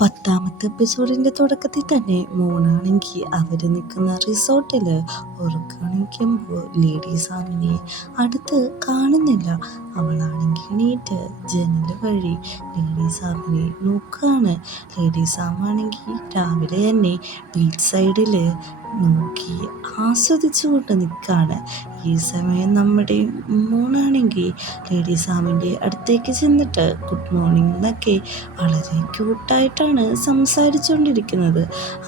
10ാമത്തെ എപ്പിസോഡിൻ്റെ തുടക്കത്തിൽ തന്നെ മോണാണെങ്കിൽ അവർ നിൽക്കുന്ന റിസോർട്ടിൽ ഉറക്കണിക്കുമ്പോൾ ലേഡി സാമിനെ അടുത്ത് കാണുന്നില്ല. അവളാണെങ്കിൽ എണീറ്റ് ജനൽ വഴി ലേഡി സാമിനെ നോക്കുകയാണ്. ലേഡി സാമാണെങ്കിൽ രാവിലെ തന്നെ ബീച്ച് സൈഡിൽ നോക്കി ആസ്വദിച്ചുകൊണ്ട് നിൽക്കുകയാണ്. ഈ സമയം നമ്മുടെ മോണാണെങ്കിൽ ലേഡി സാമിൻ്റെ അടുത്തേക്ക് ചെന്നിട്ട് ഗുഡ് മോർണിംഗ് എന്നൊക്കെ വളരെ ക്യൂട്ടായിട്ടാണ് സംസാരിച്ചുകൊണ്ടിരിക്കുന്നത്.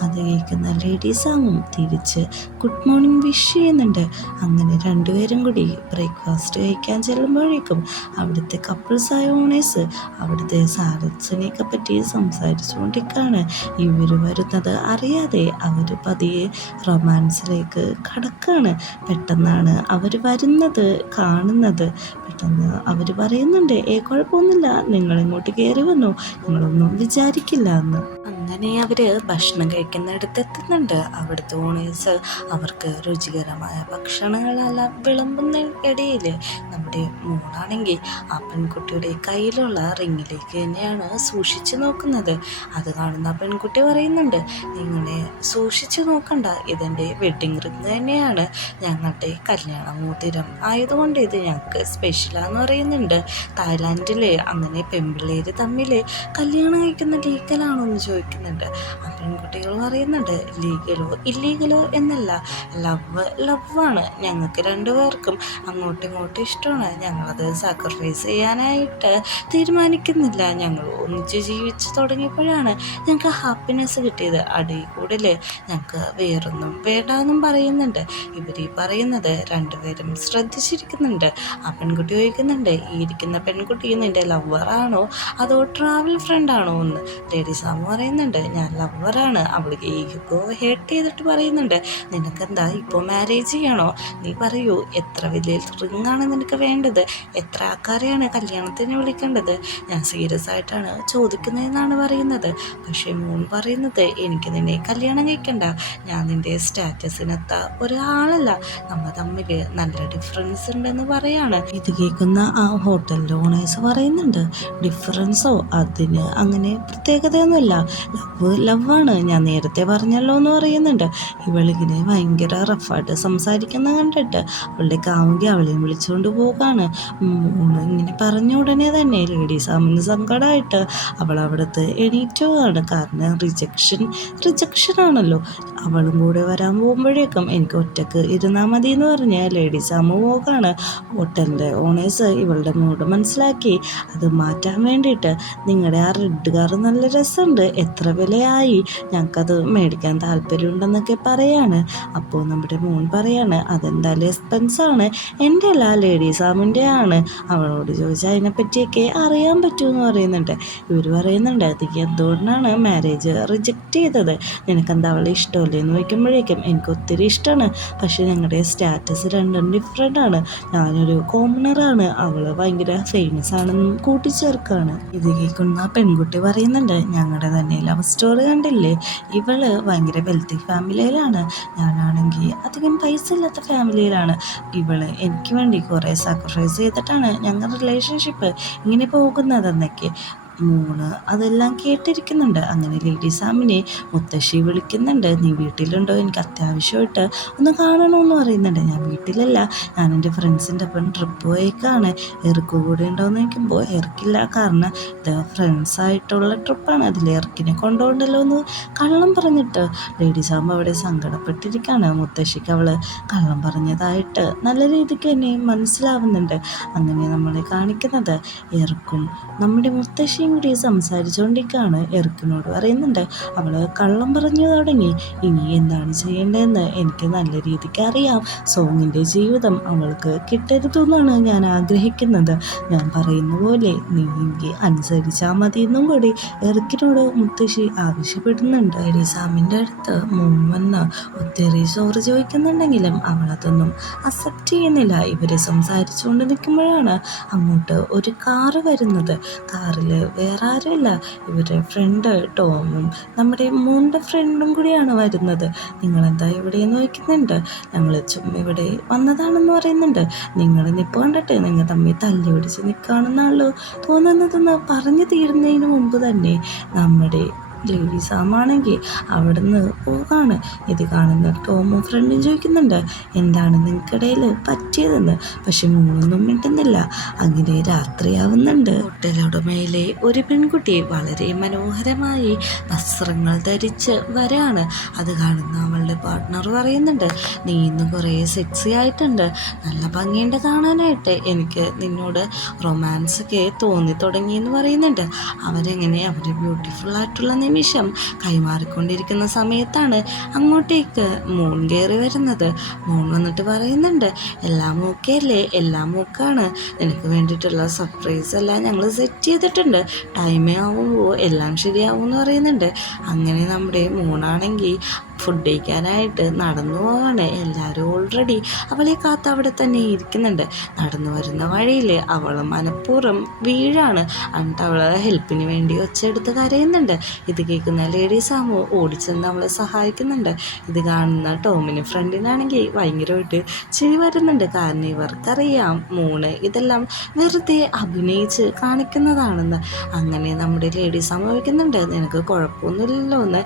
അത് കേൾക്കുന്ന ലേഡി സാമും തിരിച്ച് ഗുഡ് മോർണിംഗ് വിഷ് ചെയ്യുന്നുണ്ട്. അങ്ങനെ രണ്ടുപേരും കൂടി ബ്രേക്ക്ഫാസ്റ്റ് കഴിക്കാൻ ചെല്ലുമ്പോഴേക്കും അവിടുത്തെ കപ്പിൾസായ ഓണേഴ്സ് അവിടുത്തെ സാലഡ്സിനെയൊക്കെ പറ്റി സംസാരിച്ചുകൊണ്ടിരിക്കുകയാണ്. ഇവർ വരുന്നത് അറിയാതെ അവർ പതിയെ റൊമാൻസിലേക്ക് കടക്കുകയാണ്. പെട്ടെന്നാണ് അവർ വരുന്നത് കാണുന്നത്. പെട്ടെന്ന് അവർ പറയുന്നുണ്ട്, കുഴപ്പമൊന്നുമില്ല, നിങ്ങളിങ്ങോട്ട് കയറി വന്നു, ഞങ്ങളൊന്നും വിചാരിക്കില്ല എന്ന്. അങ്ങനെ അവർ ഭക്ഷണം കഴിക്കുന്നിടത്ത് എത്തുന്നുണ്ട്. അവിടുത്തെ ഓണേഴ്സ് അവർക്ക് രുചികരമായ ഭക്ഷണങ്ങളെല്ലാം വിളമ്പുന്ന ഇടയിൽ നമ്മുടെ മോളാണെങ്കിൽ ആ പെൺകുട്ടിയുടെ കയ്യിലുള്ള റിങ്ങിലേക്ക് തന്നെയാണ് സൂക്ഷിച്ചു നോക്കുന്നത്. അത് കാണുന്ന ആ പെൺകുട്ടി പറയുന്നുണ്ട്, നിങ്ങളെ സൂക്ഷിച്ചു നോക്കണ്ട, ഇതെൻ്റെ വെഡ്ഡിങ് റിങ് തന്നെയാണ്, ഞങ്ങളുടെ കല്യാണ മോതിരം ആയതുകൊണ്ട് ഇത് ഞങ്ങൾക്ക് സ്പെഷ്യലാന്ന് പറയുന്നുണ്ട്. തായ്ലാൻഡിൽ അങ്ങനെ പെൺപിള്ളേർ തമ്മിൽ കല്യാണം കഴിക്കുന്ന ലീഗലാണോ എന്ന് ചോദിക്കുന്നുണ്ട്. ആ പെൺകുട്ടികൾ പറയുന്നുണ്ട്, ലീഗലോ ഇല്ലീഗലോ എന്നല്ല, ലവാണ്, ഞങ്ങൾക്ക് രണ്ടുപേർക്കും അങ്ങോട്ടും ഇങ്ങോട്ടും ഇഷ്ടമാണ്, ഞങ്ങളത് സാക്രിഫൈസ് ചെയ്യാനായിട്ട് തീരുമാനിക്കുന്നില്ല, ഞങ്ങൾ ഒന്നിച്ച് ജീവിച്ച് തുടങ്ങിയപ്പോഴാണ് ഞങ്ങൾക്ക് ഹാപ്പിനെസ് കിട്ടിയത്, അടി കൂടുതൽ ഞങ്ങൾക്ക് വേറൊന്നും വേണ്ടാന്നും പറയുന്നുണ്ട്. ഇവർ ഈ പറയുന്നത് രണ്ടുപേരും ശ്രദ്ധിച്ചിരിക്കുന്നുണ്ട്. ആ പെൺകുട്ടി ചോദിക്കുന്നുണ്ട്, ഈ ഇരിക്കുന്ന പെൺകുട്ടി നിൻ്റെ ലവറാണോ അതോ ട്രാവൽ ഫ്രണ്ടാണോ എന്ന്. ലേഡി സാമു പറയുന്നുണ്ട്, ഞാൻ ലവറാണ്. അവൾക്ക് ഈഗോ ഹേർട്ട് ചെയ്തിട്ട് പറയുന്നുണ്ട്, നിനക്കെന്താ ഇപ്പോൾ മാരേജ് ചെയ്യണോ, നീ പറയൂ, എത്ര വലിയ റിങ്ങാണ് നിനക്ക് വേണ്ടത്, എത്ര ആൾക്കാരെയാണ് കല്യാണത്തിന് വിളിക്കേണ്ടത്, ഞാൻ സീരിയസ് ആയിട്ടാണ് ചോദിക്കുന്നതെന്നാണ് പറയുന്നത്. പക്ഷേ മോൻ പറയുന്നത്, എനിക്ക് നിന്നെ കല്യാണം കഴിക്കണ്ട, ഞാൻ നിൻ്റെ സ്റ്റാറ്റസിനെത്ത ഒരാളല്ല, നമ്മൾ തമ്മിൽ നല്ല ഡിഫറൻസ് ഉണ്ടെന്ന് പറയാണ്. ഇത് കേൾക്കുന്ന ആ ഹോട്ടലിൻ്റെ ഓണേഴ്സ് പറയുന്നുണ്ട്, ഡിഫറൻസോ, അതിന് അങ്ങനെ പ്രത്യേകതയൊന്നുമില്ല, ലവാണ്, ഞാൻ നേരത്തെ പറഞ്ഞല്ലോ എന്ന് പറയുന്നുണ്ട്. ഇവളിങ്ങനെ ഭയങ്കര റഫായിട്ട് സംസാരിക്കുന്ന കണ്ടിട്ട് അവളുടെ കാമുകി അവളെയും വിളിച്ചുകൊണ്ട് പോകാണ്. ഇങ്ങനെ പറഞ്ഞ ഉടനെ തന്നെ ലേഡി സാമിന് സങ്കടമായിട്ട് അവൾ അവിടുത്തെ എണീറ്റുകയാണ്. കാരണം റിജക്ഷനാണല്ലോ. അവളും കൂടെ വരാൻ പോകുമ്പോഴേക്കും എനിക്ക് ഒറ്റക്ക് ഇരുന്നാൽ മതി എന്ന് പറഞ്ഞ് ലേഡി സാമു പോകാണ്. ഹോട്ടലിൻ്റെ ഓണേഴ്സ് ഇവളുടെ മൂഡ് മനസ്സിലാക്കി അത് മാറ്റാൻ വേണ്ടിയിട്ട്, നിങ്ങളുടെ ആ റെഡ് കാർ നല്ല രസമുണ്ട്, എത്ര വിലയായി, ഞങ്ങൾക്കത് മേടിക്കാൻ താല്പര്യമുണ്ടെന്നൊക്കെ പറയാണ്. അപ്പോൾ നമ്മുടെ മോൻ പറയാണ്, അതെന്തായാലും എക്സ്പെൻസാണ്, എൻ്റെ അല്ല ലേഡി സാമിൻ്റെ ആണ്, അവളോട് ചോദിച്ചാൽ അതിനെപ്പറ്റിയൊക്കെ അറിയാൻ പറ്റുമെന്ന് പറയുന്നുണ്ട്. ഇവർ പറയുന്നുണ്ട്, നീ എന്തുകൊണ്ടാണ് മാരേജ് റിജക്റ്റ് ചെയ്തത്, നിനക്കെന്താ അവളെ ഇഷ്ടമല്ലേ എന്ന് ചോദിക്കുമ്പോഴേക്കും എനിക്ക് ഒത്തിരി ഇഷ്ടമാണ്, പക്ഷേ ഞങ്ങളുടെ സ്റ്റാറ്റസ് രണ്ടും ഡിഫറെൻ്റ് ആണ്, ഞാനൊരു കോമണറാണ്, അവൾ ഭയങ്കര ഫേമസ് ആണെന്നും കൂട്ടിച്ചേർക്കാണ്. ഇത് കേൾക്കുന്ന പെൺകുട്ടി പറയുന്നുണ്ട്, ഞങ്ങളുടെ തന്നെ ലവ് സ്റ്റോറി കണ്ടില്ലേ, ഇവള് ഭയങ്കര വെൽത്തി ഫാമിലിയിലാണ്, ഞാനാണെങ്കിൽ അധികം പൈസ ഇല്ലാത്ത ഫാമിലിയിലാണ്, ഇവള് എനിക്ക് വേണ്ടി കുറേ സാക്രിഫൈസ് ചെയ്തിട്ടാണ് ഞങ്ങളുടെ റിലേഷൻഷിപ്പ് ഇങ്ങനെ പോകുന്നതെന്നൊക്കെ. മോള് അതെല്ലാം കേട്ടിരിക്കുന്നുണ്ട്. അങ്ങനെ ലേഡി സാമിനെ മുത്തശ്ശി വിളിക്കുന്നുണ്ട്, നീ വീട്ടിലുണ്ടോ, എനിക്ക് അത്യാവശ്യമായിട്ട് ഒന്ന് കാണണമെന്ന് പറയുന്നുണ്ട്. ഞാൻ വീട്ടിലല്ല, ഞാൻ എൻ്റെ ഫ്രണ്ട്സിൻ്റെ ഒപ്പം ട്രിപ്പ് പോയേക്കാണ്, എറുക്ക് കൂടെ ഉണ്ടോയെന്ന് ചോദിക്കുമ്പോൾ എറുക്കില്ല, കാരണം ഇത് ഫ്രണ്ട്സായിട്ടുള്ള ട്രിപ്പാണ്, അതിൽ എറുക്കിനെ കൊണ്ടുപോകണ്ടല്ലോ എന്ന് കള്ളം പറഞ്ഞിട്ട് ലേഡി സാം അവിടെ സങ്കടപ്പെട്ടിരിക്കുകയാണ്. മുത്തശ്ശിക്ക് അവൾ കള്ളം പറഞ്ഞതായിട്ട് നല്ല രീതിക്ക് തന്നെ മനസ്സിലാവുന്നുണ്ട്. അങ്ങനെ നമ്മളെ കാണിക്കുന്നത് എറുക്കും നമ്മുടെ മുത്തശ്ശിയും കൂടി സംസാരിച്ചുകൊണ്ടിരിക്കുകയാണ്. എറുക്കിനോട് പറയുന്നുണ്ട്, അവൾ കള്ളം പറഞ്ഞു തുടങ്ങി, ഇനി എന്താണ് ചെയ്യേണ്ടതെന്ന് എനിക്ക് നല്ല രീതിക്ക് അറിയാം, സോങ്ങിൻ്റെ ജീവിതം അവൾക്ക് കിട്ടരുതെന്നാണ് ഞാൻ ആഗ്രഹിക്കുന്നത്, ഞാൻ പറയുന്ന പോലെ നീ എനിക്ക് അനുസരിച്ചാൽ മതി എന്നും കൂടി എറുക്കിനോട് മുത്തശ്ശി ആവശ്യപ്പെടുന്നുണ്ട്. സാമിൻ്റെ അടുത്ത് മോൻ വന്ന് ഒത്തിരി ചോറ് ചോദിക്കുന്നുണ്ടെങ്കിലും അവളതൊന്നും അക്സെപ്റ്റ് ചെയ്യുന്നില്ല. ഇവർ സംസാരിച്ചുകൊണ്ട് നിൽക്കുമ്പോഴാണ് അങ്ങോട്ട് ഒരു കാറ് വരുന്നത്. കാറിൽ വേറെ ആരുമില്ല, ഇവരുടെ ഫ്രണ്ട് ടോമും നമ്മുടെ മോൻ്റെ ഫ്രണ്ടും കൂടിയാണ് വരുന്നത്. നിങ്ങളെന്താ ഇവിടെ എന്ന് ചോദിക്കുന്നുണ്ട്. ഞങ്ങൾ ചുമ്മാ ഇവിടെ വന്നതാണെന്ന് പറയുന്നുണ്ട്. നിങ്ങൾ നിൽപ്പ് കണ്ടിട്ട് നിങ്ങൾ തമ്മിൽ തല്ലി പിടിച്ച് നിൽക്കുകയാണെന്നാണല്ലോ തോന്നുന്നതെന്ന് പറഞ്ഞു തീരുന്നതിന് മുമ്പ് തന്നെ നമ്മുടെ ലേഡി സാമാണെങ്കിൽ അവിടുന്ന് പോകാണ്. ഇത് കാണുന്ന ടോമും ഫ്രണ്ടും ചോദിക്കുന്നുണ്ട് എന്താണ് നിങ്ങൾക്കിടയിൽ പറ്റിയതെന്ന്. പക്ഷെ മൂന്നൊന്നും മിണ്ടുന്നില്ല. അങ്ങനെ രാത്രിയാവുന്നുണ്ട്. ഹോട്ടലുടമയിലെ ഒരു പെൺകുട്ടി വളരെ മനോഹരമായി വസ്ത്രങ്ങൾ ധരിച്ച് വരാണ്. അത് കാണുന്ന അവളുടെ പാർട്ട്ണർ പറയുന്നുണ്ട് നീ ഇന്ന് കുറേ സെക്സി ആയിട്ടുണ്ട്, നല്ല ഭംഗിയുണ്ട് കാണാനായിട്ട്, എനിക്ക് നിന്നോട് റൊമാൻസ് ഒക്കെ തോന്നി തുടങ്ങി എന്ന് പറയുന്നുണ്ട്. അവരെങ്ങനെ അവരുടെ ബ്യൂട്ടിഫുൾ ആയിട്ടുള്ള നിമിഷം കൈമാറിക്കൊണ്ടിരിക്കുന്ന സമയത്താണ് അങ്ങോട്ടേക്ക് മൂൺ കയറി വരുന്നത്. മൂൺ വന്നിട്ട് പറയുന്നുണ്ട് എല്ലാം ഓക്കെ അല്ലേ, എല്ലാം ഓക്കാണ്, നിനക്ക് വേണ്ടിയിട്ടുള്ള സർപ്രൈസ് എല്ലാം ഞങ്ങൾ സെറ്റ് ചെയ്തിട്ടുണ്ട്, ടൈമേ ആവുമ്പോൾ എല്ലാം ശരിയാവും എന്ന് പറയുന്നുണ്ട്. അങ്ങനെ നമ്മുടെ മൂണാണെങ്കിൽ ഫുഡ് കഴിക്കാനായിട്ട് നടന്നു പോവാണ്. എല്ലാവരും ഓൾറെഡി അവളെ കാത്ത് അവിടെ തന്നെ ഇരിക്കുന്നുണ്ട്. നടന്നു വരുന്ന വഴിയിൽ അവൾ മനഃപൂർവ്വം വീഴാണ്. എന്നിട്ട് അവൾ ഹെൽപ്പിന് വേണ്ടി ഒച്ചെടുത്ത് കരയുന്നുണ്ട്. ഇത് കേൾക്കുന്ന ലേഡി സാമു ഓടിച്ചെന്ന് അവളെ സഹായിക്കുന്നുണ്ട്. ഇത് കാണുന്ന ടോമിന് ഫ്രണ്ടിനാണെങ്കിൽ ഭയങ്കരമായിട്ട് ചിരി വരുന്നുണ്ട്. കാരണം ഇവർക്കറിയാം മൂണ് ഇതെല്ലാം വെറുതെ അഭിനയിച്ച് കാണിക്കുന്നതാണെന്ന്. അങ്ങനെ നമ്മുടെ ലേഡി സാമു വയ്ക്കുന്നുണ്ട് നിനക്ക് കുഴപ്പമൊന്നുമില്ലല്ലോ എന്ന്.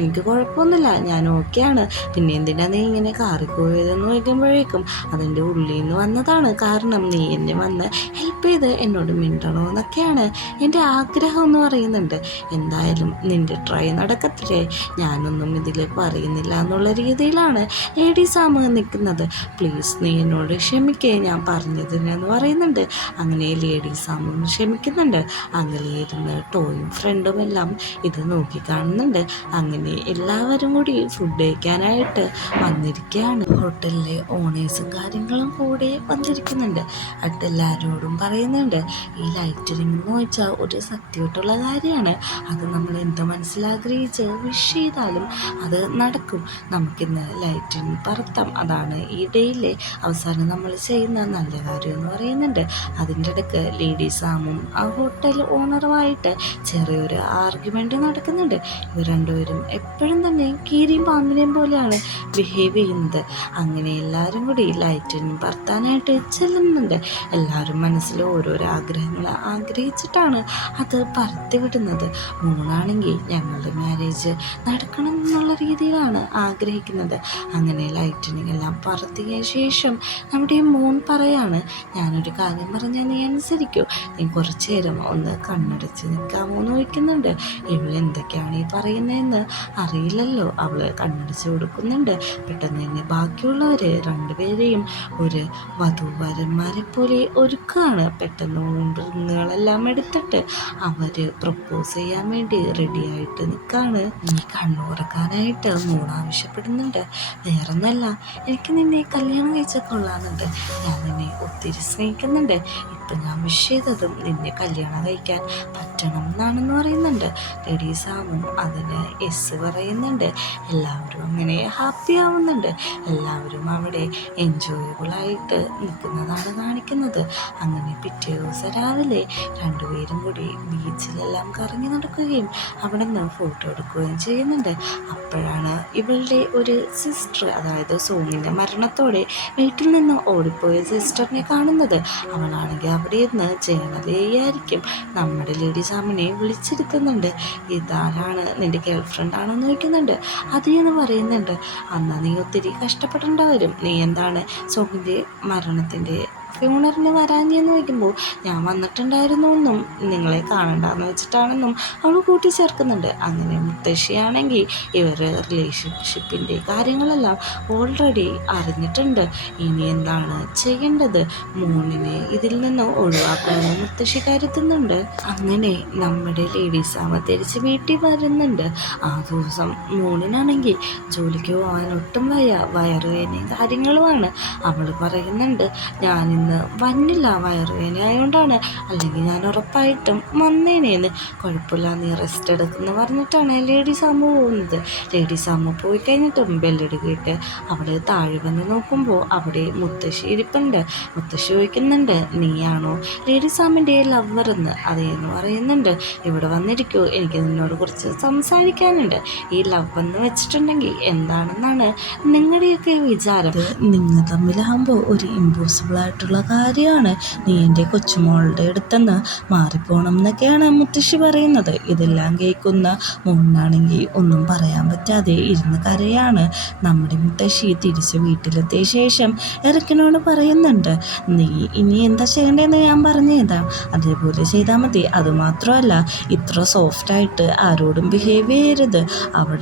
എനിക്ക് കുഴപ്പമൊന്നുമില്ല, ഞാൻ ഓക്കെയാണ്, പിന്നെ എന്തിനാ നീ ഇങ്ങനെ കാറിപ്പോയതെന്ന് ചോദിക്കുമ്പോഴേക്കും അതിൻ്റെ ഉള്ളിൽ നിന്ന് വന്നതാണ്, കാരണം നീ എന്നെ വന്ന് ഹെൽപ്പ് ചെയ്ത് എന്നോട് മിണ്ടണോ എന്നൊക്കെയാണ് എൻ്റെ ആഗ്രഹം എന്ന് പറയുന്നുണ്ട്. എന്തായാലും നിൻ്റെ ട്രൈ നടക്കത്തില്ലേ, ഞാനൊന്നും ഇതിൽ പറയുന്നില്ല എന്നുള്ള രീതിയിലാണ് ലേഡി സാമ് നിൽക്കുന്നത്. പ്ലീസ് നീ എന്നോട് ക്ഷമിക്കേ, ഞാൻ പറഞ്ഞതിനെന്ന് പറയുന്നുണ്ട്. അങ്ങനെ ലേഡി സാമും ക്ഷമിക്കുന്നുണ്ട്. അങ്ങനെ ഇരുന്ന് ടോയും ഫ്രണ്ടും എല്ലാം ഇത് നോക്കി കാണുന്നുണ്ട്. അങ്ങനെ എല്ലാവരും കൂടി ഫുഡ് കഴിക്കാനായിട്ട് വന്നിരിക്കുകയാണ്. ഹോട്ടലിലെ ഓണേഴ്സും കാര്യങ്ങളും കൂടെ വന്നിരിക്കുന്നുണ്ട്. അടുത്ത് എല്ലാവരോടും പറയുന്നുണ്ട് ഈ ലൈറ്ററിംഗ് എന്ന് വെച്ചാൽ ഒരു സത്യമായിട്ടുള്ള കാര്യമാണ്. അത് നമ്മൾ എന്ത് മനസ്സിലാഗ്രഹിച്ച് വിഷ് ചെയ്താലും അത് നടക്കും. നമുക്കിന്ന് ലൈറ്റിംഗ് പറത്താം, അതാണ് ഈ ഡേയിലെ അവസാനം നമ്മൾ ചെയ്യുന്ന നല്ല കാര്യം എന്ന് പറയുന്നുണ്ട്. അതിൻ്റെ ഇടയ്ക്ക് ലേഡി സാമും ആ ഹോട്ടൽ ഓണറുമായിട്ട് ചെറിയൊരു ആർഗ്യുമെൻ്റ് നടക്കുന്നുണ്ട്. ഇവർ രണ്ടുപേരും എപ്പോഴും തന്നെ കീരിയും പാമ്പിനെയും പോലെയാണ് ബിഹേവ് ചെയ്യുന്നത്. അങ്ങനെ എല്ലാവരും കൂടി ലൈറ്റിന് പറത്താനായിട്ട് ചെല്ലുന്നുണ്ട്. എല്ലാവരും മനസ്സിൽ ഓരോരോ ആഗ്രഹങ്ങൾ ആഗ്രഹിച്ചിട്ടാണ് അത് പറത്തി വിടുന്നത്. മൂന്നാണെങ്കിൽ ഞങ്ങളുടെ മാരേജ് നടക്കണം എന്നുള്ള രീതിയിലാണ് ആഗ്രഹിക്കുന്നത്. അങ്ങനെ ലൈറ്റിനിങ് എല്ലാം പറത്തിയ ശേഷം നമ്മുടെ മൂൺ പറയാണ് ഞാനൊരു കാര്യം പറഞ്ഞാൽ നീ അനുസരിക്കൂ, നീ കുറച്ച് നേരം ഒന്ന് കണ്ണടച്ച് നിൽക്കാമോ എന്ന് ചോദിക്കുന്നുണ്ട്. ഇവൾ എന്തൊക്കെയാണ് ഈ പറയുന്നതെന്ന് അറിയില്ലല്ലോ. അവൾ കണ്ണടച്ച് കൊടുക്കുന്നുണ്ട്. പെട്ടെന്ന് തന്നെ ബാക്കിയുള്ളവർ രണ്ടുപേരെയും ഒരു വധൂവരന്മാരെ പോലെ ഒരുക്കുകയാണ്. പെട്ടെന്ന് റിങ്ങുകളെല്ലാം എടുത്തിട്ട് അവർ പ്രപ്പോസ് ചെയ്യാൻ വേണ്ടി റെഡിയായിട്ട് നിൽക്കുകയാണ്. നീ കണ്ണുറക്കാനായിട്ട് മൂൺ ആവശ്യപ്പെടുന്നുണ്ട്. വേറൊന്നല്ല, എനിക്ക് നിന്നെ കല്യാണം കഴിച്ചാൽ കൊള്ളാമെന്നുണ്ട്, ഞാൻ നിന്നെ ഒത്തിരി സ്നേഹിക്കുന്നുണ്ട്, ഇപ്പം ഞാൻ വിഷ് ചെയ്തതും നിന്നെ കല്യാണം കഴിക്കാൻ പറ്റണം എന്നാണെന്ന് പറയുന്നുണ്ട്. ലേഡി സാമും അതിന് എസ് പറയുന്നുണ്ട്. എല്ലാവരും അങ്ങനെ ഹാപ്പി ആവുന്നുണ്ട്. എല്ലാവരും അവിടെ എൻജോയബിളായിട്ട് നിൽക്കുന്നതാണ് കാണിക്കുന്നത്. അങ്ങനെ പിറ്റേ ദിവസം രാവിലെ രണ്ടുപേരും കൂടി ബീച്ചിലെല്ലാം കറങ്ങി നടക്കുകയും അവിടെ നിന്ന് ഫോട്ടോ എടുക്കുകയും ചെയ്യുന്നുണ്ട്. അപ്പോഴാണ് ഇവളുടെ ഒരു സിസ്റ്റർ, അതായത് സോമിൻ്റെ മരണത്തോടെ വീട്ടിൽ നിന്ന് ഓടിപ്പോയ സിസ്റ്ററിനെ കാണുന്നത്. അവളാണെങ്കിൽ അവിടെ നിന്ന് ജയനതയായിരിക്കും നമ്മുടെ ലേഡി സാമിനെ വിളിച്ചിരുത്തുന്നുണ്ട്. ഇതാരാണ്, നിൻ്റെ ഗേൾ ഫ്രണ്ട് ആണെന്ന് ചോദിക്കുന്നുണ്ട്. അതെന്ന് പറയുന്നുണ്ട്. അന്ന് നീ ഒത്തിരി കഷ്ടപ്പെടേണ്ടവരും, നീ എന്താണ് സോമിൻ്റെ മരണത്തിൻ്റെ ഫ്യൂണറിന് വരാഞ്ഞെന്ന് ചോദിക്കുമ്പോൾ ഞാൻ വന്നിട്ടുണ്ടായിരുന്നു എന്നും നിങ്ങളെ കാണണ്ടെന്ന് വെച്ചിട്ടാണെന്നും അവൾ കൂട്ടിച്ചേർക്കുന്നുണ്ട്. അങ്ങനെ മുത്തശ്ശിയാണെങ്കിൽ ഇവർ റിലേഷൻഷിപ്പിൻ്റെ കാര്യങ്ങളെല്ലാം ഓൾറെഡി അറിഞ്ഞിട്ടുണ്ട്. ഇനി എന്താണ് ചെയ്യേണ്ടത്, മൂണിനെ ഇതിൽ നിന്ന് ഒഴിവാക്കണമെന്ന് മുത്തശ്ശി കരുതുന്നുണ്ട്. അങ്ങനെ നമ്മുടെ ലേഡീസ് ആവ തിരിച്ച് വീട്ടിൽ വരുന്നുണ്ട്. ആ ദിവസം മൂണിനാണെങ്കിൽ ജോലിക്ക് പോകാൻ ഒട്ടും വയറുവേദനയും കാര്യങ്ങളുമാണ്. അവൾ പറയുന്നുണ്ട് ഞാനിന്ന് വന്നില്ല, വയറുവേദന ആയതുകൊണ്ടാണ്, അല്ലെങ്കിൽ ഞാൻ ഉറപ്പായിട്ടും വന്നേനേന്ന്. കുഴപ്പമില്ല, നീ റെസ്റ്റ് എടുക്കുന്നു പറഞ്ഞിട്ടാണ് ലേഡി സാമു പോകുന്നത്. ലേഡി സാമു പോയി കഴിഞ്ഞിട്ടും ബെല്ലെടുക്കിയിട്ട് അവിടെ താഴെ വന്ന് നോക്കുമ്പോൾ അവിടെ മുത്തശ്ശി ഇരിപ്പുണ്ട്. മുത്തശ്ശി ചോദിക്കുന്നുണ്ട് നീയാണോ ലേഡി സാമിൻ്റെ ലവ്വറെന്ന്. അതേന്ന് പറയുന്നുണ്ട്. ഇവിടെ വന്നിരിക്കൂ, എനിക്ക് നിന്നോട് കുറച്ച് സംസാരിക്കാനുണ്ട്. ഈ ലവ് എന്ന് വെച്ചിട്ടുണ്ടെങ്കിൽ എന്താണെന്നാണ് നിങ്ങളുടെയൊക്കെ വിചാരം? നിങ്ങൾ തമ്മിലാകുമ്പോൾ ഒരു ഇമ്പോസിബിളായിട്ടുള്ള ആയിട്ടുള്ള കാര്യമാണ്. നീ എൻ്റെ കൊച്ചുമോളുടെ അടുത്തുനിന്ന് മാറിപ്പോണം എന്നൊക്കെയാണ് മുത്തശ്ശി പറയുന്നത്. ഇതെല്ലാം കേൾക്കുന്ന മോനാണെങ്കിൽ ഒന്നും പറയാൻ പറ്റാതെ ഇരുന്ന് കരയാണ്. നമ്മുടെ മുത്തശ്ശി തിരിച്ച് വീട്ടിലെത്തിയ ശേഷം എറിക്കിനോട് പറയുന്നുണ്ട്, നീ ഇനി എന്താ ചെയ്യേണ്ടതെന്ന് ഞാൻ പറഞ്ഞു തരാം, അതേപോലെ ചെയ്താൽ മതി. അതുമാത്രമല്ല, ഇത്ര സോഫ്റ്റായിട്ട് ആരോടും ബിഹേവ് ചെയ്യരുത്. അവൾ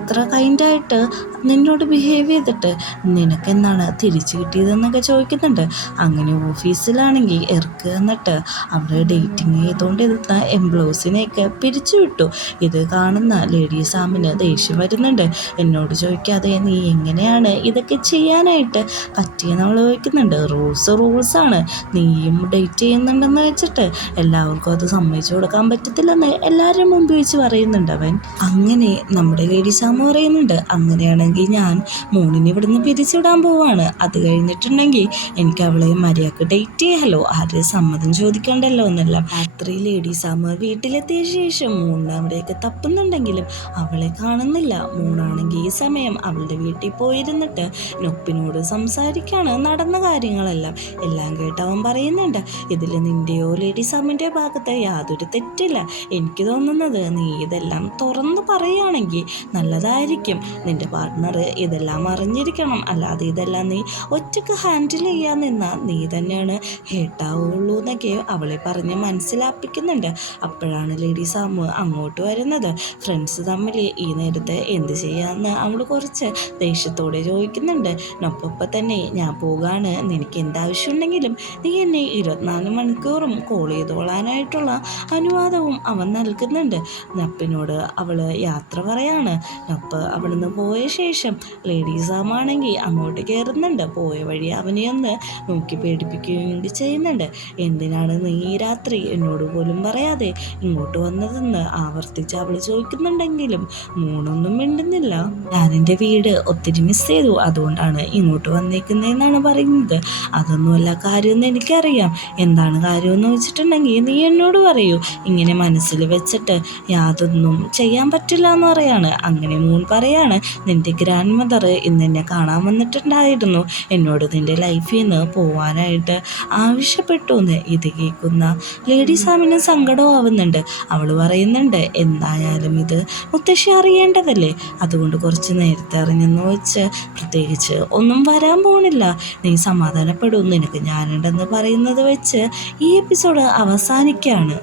ഇത്ര കൈൻഡായിട്ട് നിന്നോട് ബിഹേവ് ചെയ്തിട്ട് നിനക്കെന്താണ് തിരിച്ചു കിട്ടിയതെന്നൊക്കെ ചോദിക്കുന്നുണ്ട്. അങ്ങനെ ഓഫീസിലാണെങ്കിൽ എർക്ക് എന്നിട്ട് അവിടെ ഡേറ്റിങ് ചെയ്തുകൊണ്ടിരുന്ന എംപ്ലോയീസിനെയൊക്കെ പിരിച്ചുവിട്ടു. ഇത് കാണുന്ന ലേഡി സാമിന് ദേഷ്യം വരുന്നുണ്ട്. എന്നോട് ചോദിക്കാതെ നീ എങ്ങനെയാണ് ഇതൊക്കെ ചെയ്യാനായിട്ട് പറ്റിയെന്ന് അവൾ ചോദിക്കുന്നുണ്ട്. റൂൾസാണ്, നീയും ഡേറ്റ് ചെയ്യുന്നുണ്ടെന്ന് വെച്ചിട്ട് എല്ലാവർക്കും അത് സമ്മതിച്ചു കൊടുക്കാൻ പറ്റത്തില്ലെന്ന് എല്ലാവരും മുമ്പ് വെച്ച് പറയുന്നുണ്ട് അവൻ. അങ്ങനെ നമ്മുടെ ലേഡി സാം പറയുന്നുണ്ട്, അങ്ങനെയാണെങ്കിൽ ഞാൻ മോണിനെ ഇവിടുന്ന് പിരിച്ചുവിടാൻ പോവാണ്. അത് കഴിഞ്ഞിട്ടുണ്ടെങ്കിൽ എനിക്ക് അവളെ മര്യാദക്ക് ഡേറ്റ് ചെയ്യാലോ, ആരുടെ സമ്മതം ചോദിക്കണ്ടല്ലോ എന്നെല്ലാം. രാത്രി ലേഡി സാം വീട്ടിലെത്തിയ ശേഷം മൂന്ന് അവിടെയൊക്കെ തപ്പുന്നുണ്ടെങ്കിലും അവളെ കാണുന്നില്ല. മൂന്നാണെങ്കിൽ ഈ സമയം അവളുടെ വീട്ടിൽ പോയിരുന്നിട്ട് നൊപ്പിനോട് സംസാരിക്കാണ് നടന്ന കാര്യങ്ങളെല്ലാം. എല്ലാം കേട്ട് അവൻ പറയുന്നുണ്ട്, ഇതിൽ നിൻ്റെയോ ലേഡി സാമിൻ്റെ ഭാഗത്ത് യാതൊരു തെറ്റില്ല. എനിക്ക് തോന്നുന്നത് നീ ഇതെല്ലാം തുറന്ന് പറയുകയാണെങ്കിൽ നല്ലതായിരിക്കും. നിൻ്റെ പാർട്ട്ണർ ഇതെല്ലാം അറിഞ്ഞിരിക്കണം, അല്ലാതെ ഇതെല്ലാം നീ ഒറ്റയ്ക്ക് ഹാൻഡിൽ ചെയ്യാൻ നിന്നാൽ നീ തന്നെയാണ് ഹേട്ടാവുള്ളൂ എന്നൊക്കെ അവളെ പറഞ്ഞ് മനസ്സിലാപ്പിക്കുന്നുണ്ട്. അപ്പോഴാണ് ലേഡി സാം അങ്ങോട്ട് വരുന്നത്. ഫ്രണ്ട്സ് തമ്മിൽ ഈ നേരത്തെ എന്ത് ചെയ്യാമെന്ന് അവൾ കുറച്ച് ദേഷ്യത്തോടെ ചോദിക്കുന്നുണ്ട്. നൊപ്പം തന്നെ ഞാൻ പോകാണ്, നിനക്ക് എന്താവശ്യമുണ്ടെങ്കിലും നീ എന്നെ 24 മണിക്കൂറും കോൾ ചെയ്തോളാനായിട്ടുള്ള അനുവാദവും അവൻ നൽകുന്നുണ്ട്. നപ്പിനോട് അവൾ യാത്ര പറയാണ്. നപ്പ് അവിടുന്ന് പോയ ശേഷം ലേഡി സാമാണെങ്കിൽ അങ്ങോട്ട് കയറുന്നുണ്ട്. പോയ വഴി അവനെ ഒന്ന് നോക്കി പേടിപ്പിക്കുകയും കൂടി ചെയ്യുന്നുണ്ട്. എന്തിനാണ് നീ ഈ രാത്രി എന്നോട് പോലും പറയാതെ ഇങ്ങോട്ട് വന്നതെന്ന് ആവർത്തിച്ച് അവൾ ചോദിക്കുന്നുണ്ടെങ്കിലും മൂണൊന്നും മിണ്ടുന്നില്ല. ഞാൻ എൻ്റെ വീട് ഒത്തിരി മിസ് ചെയ്തു, അതുകൊണ്ടാണ് ഇങ്ങോട്ട് വന്നേക്കുന്നതെന്നാണ് പറയുന്നത്. അതൊന്നുമല്ല കാര്യമെന്ന് എനിക്കറിയാം. എന്താണ് കാര്യമെന്ന് വെച്ചിട്ടുണ്ടെങ്കിൽ നീ എന്നോട് പറയൂ. ഇങ്ങനെ മനസ്സിൽ വെച്ചിട്ട് യാതൊന്നും ചെയ്യാൻ പറ്റില്ല എന്ന് പറയാണ്. അങ്ങനെ മൂൺ പറയാണ്, നിൻ്റെ ഗ്രാൻഡ് മദർ ഇന്ന് എന്നെ കാണാൻ വന്നിട്ടുണ്ടായിരുന്നു. എന്നോട് നിൻ്റെ ലൈഫിൽ നിന്ന് പോവാനായിട്ട് ആവശ്യപ്പെട്ടു എന്ന്. ഇത് കേൾക്കുന്ന ലേഡി സാമിന് സങ്കടമാവുന്നുണ്ട്. അവൾ പറയുന്നുണ്ട്, എന്തായാലും ഇത് മുത്തശ്ശി അറിയേണ്ടതല്ലേ, അതുകൊണ്ട് കുറച്ച് നേരത്തെ അറിഞ്ഞെന്ന് വെച്ച് പ്രത്യേകിച്ച് ഒന്നും വരാൻ പോണില്ല. നീ സമാധാനപ്പെടും, നിനക്ക് ഞാനുണ്ടെന്ന് പറയുന്നത് വെച്ച് ഈ എപ്പിസോഡ് അവസാനിക്കുകയാണ്.